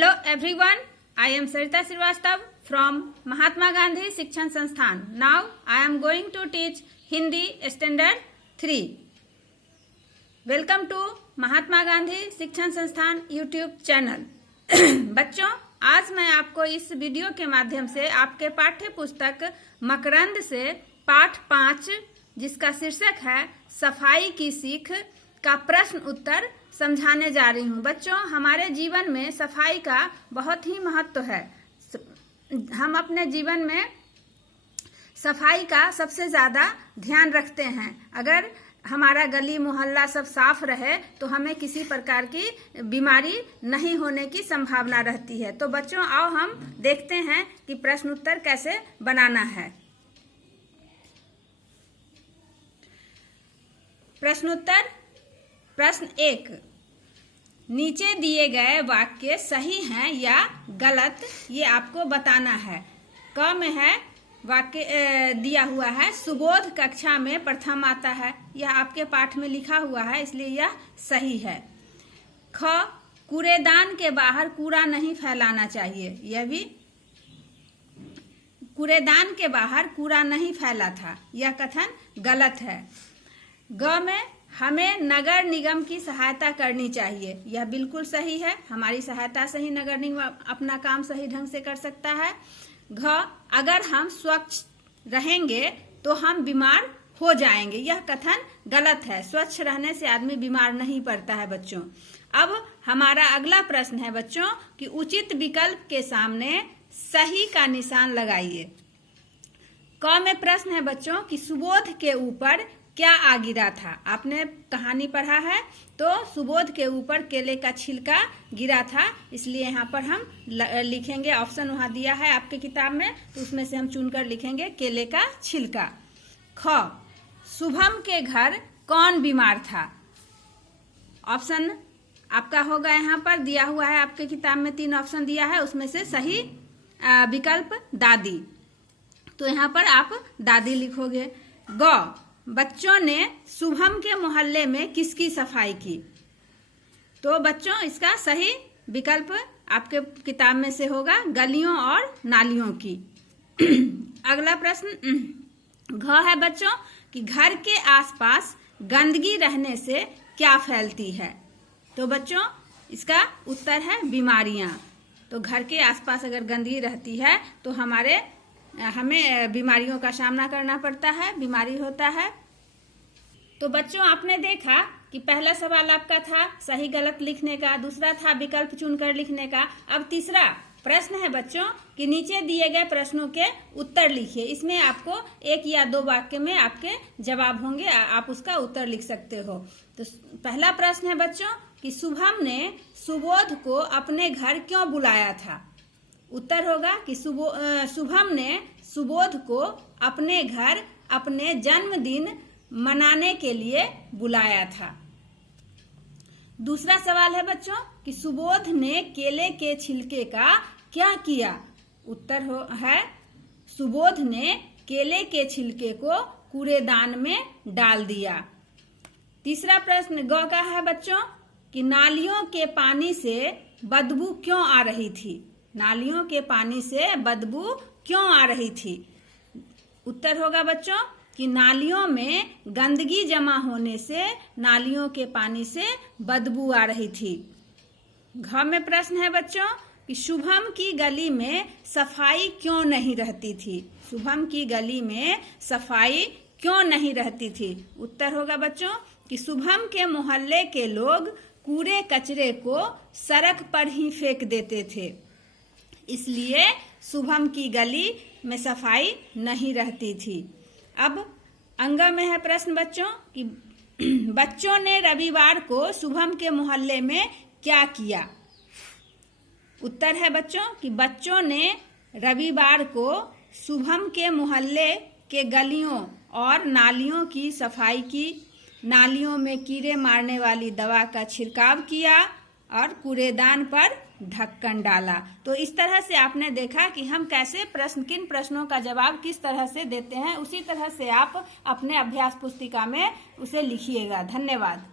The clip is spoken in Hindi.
Hello everyone, I am Sarita Srivastava from Mahatma Gandhi Shikshan Sansthan. Now I am going to teach Hindi Standard 3. Welcome to Mahatma Gandhi शिक्षण संस्थान यूट्यूब चैनल। बच्चों, आज मैं आपको इस वीडियो के माध्यम से आपके पाठ्य पुस्तक मकरंद से पाठ 5 जिसका शीर्षक है सफाई की सीख का प्रश्न उत्तर समझाने जा रही हूँ। बच्चों, हमारे जीवन में सफाई का बहुत ही महत्व है। हम अपने जीवन में सफाई का सबसे ज़्यादा ध्यान रखते हैं। अगर हमारा गली मोहल्ला सब साफ रहे तो हमें किसी प्रकार की बीमारी नहीं होने की संभावना रहती है। तो बच्चों, आओ हम देखते हैं कि प्रश्न उत्तर कैसे बनाना है। प्रश्नोत्तर प्रश्न 1, नीचे दिए गए वाक्य सही हैं या गलत, ये आपको बताना है। क में है वाक्य दिया हुआ है सुबोध कक्षा में प्रथम आता है, यह आपके पाठ में लिखा हुआ है इसलिए यह सही है। ख, कूड़ेदान के बाहर कूड़ा नहीं फैलाना चाहिए, यह भी कूड़ेदान के बाहर कूड़ा नहीं फैला था, यह कथन गलत है। ग में हमें नगर निगम की सहायता करनी चाहिए, यह बिल्कुल सही है। हमारी सहायता से ही नगर निगम अपना काम सही ढंग से कर सकता है। घ, अगर हम स्वच्छ रहेंगे तो हम बीमार हो जाएंगे, यह कथन गलत है। स्वच्छ रहने से आदमी बीमार नहीं पड़ता है बच्चों। अब हमारा अगला प्रश्न है बच्चों कि उचित विकल्प के सामने सही का निशान लगाइए। क में प्रश्न है बच्चों कि सुबोध के ऊपर क्या आ गिरा था। आपने कहानी पढ़ा है तो सुबोध के ऊपर केले का छिलका गिरा था, इसलिए यहाँ पर हम लिखेंगे, ऑप्शन वहाँ दिया है आपके किताब में तो उसमें से हम चुनकर लिखेंगे केले का छिलका। ख, शुभम के घर कौन बीमार था। ऑप्शन आपका होगा यहाँ पर दिया हुआ है आपके किताब में 3 ऑप्शन दिया है, उसमें से सही विकल्प दादी, तो यहाँ पर आप दादी लिखोगे। ग, बच्चों ने शुभम के मोहल्ले में किसकी सफाई की, तो बच्चों इसका सही विकल्प आपके किताब में से होगा गलियों और नालियों की। अगला प्रश्न घ है बच्चों कि घर के आसपास गंदगी रहने से क्या फैलती है, तो बच्चों इसका उत्तर है बीमारियां। तो घर के आसपास अगर गंदगी रहती है तो हमें बीमारियों का सामना करना पड़ता है, बीमारी होता है। तो बच्चों, आपने देखा कि पहला सवाल आपका था सही गलत लिखने का, दूसरा था विकल्प चुनकर लिखने का। अब तीसरा प्रश्न है बच्चों कि नीचे दिए गए प्रश्नों के उत्तर लिखिए। इसमें आपको 1 या 2 वाक्य में आपके जवाब होंगे, आप उसका उत्तर लिख सकते हो। तो पहला प्रश्न है बच्चों कि शुभम ने सुबोध को अपने घर क्यों बुलाया था। उत्तर होगा कि शुभम ने सुबोध को अपने घर अपने जन्मदिन मनाने के लिए बुलाया था। दूसरा सवाल है बच्चों कि सुबोध ने केले के छिलके का क्या किया। उत्तर है सुबोध ने केले के छिलके को कूड़ेदान में डाल दिया। तीसरा प्रश्न ग का है बच्चों कि नालियों के पानी से बदबू क्यों आ रही थी। नालियों के पानी से बदबू क्यों आ रही थी। उत्तर होगा बच्चों कि नालियों में गंदगी जमा होने से नालियों के पानी से बदबू आ रही थी। घ में प्रश्न है बच्चों कि शुभम की गली में सफाई क्यों नहीं रहती थी। शुभम की गली में सफाई क्यों नहीं रहती थी। उत्तर होगा बच्चों कि शुभम के मोहल्ले के लोग कूड़े कचरे को सड़क पर ही फेंक देते थे, इसलिए शुभम की गली में सफाई नहीं रहती थी। अब अंग में है प्रश्न बच्चों कि बच्चों ने रविवार को शुभम के मोहल्ले में क्या किया। उत्तर है बच्चों कि बच्चों ने रविवार को शुभम के मोहल्ले के गलियों और नालियों की सफाई की, नालियों में कीड़े मारने वाली दवा का छिड़काव किया और कूड़ेदान पर ढक्कन डाला। तो इस तरह से आपने देखा कि हम कैसे किन प्रश्नों का जवाब किस तरह से देते हैं, उसी तरह से आप अपने अभ्यास पुस्तिका में उसे लिखिएगा। धन्यवाद।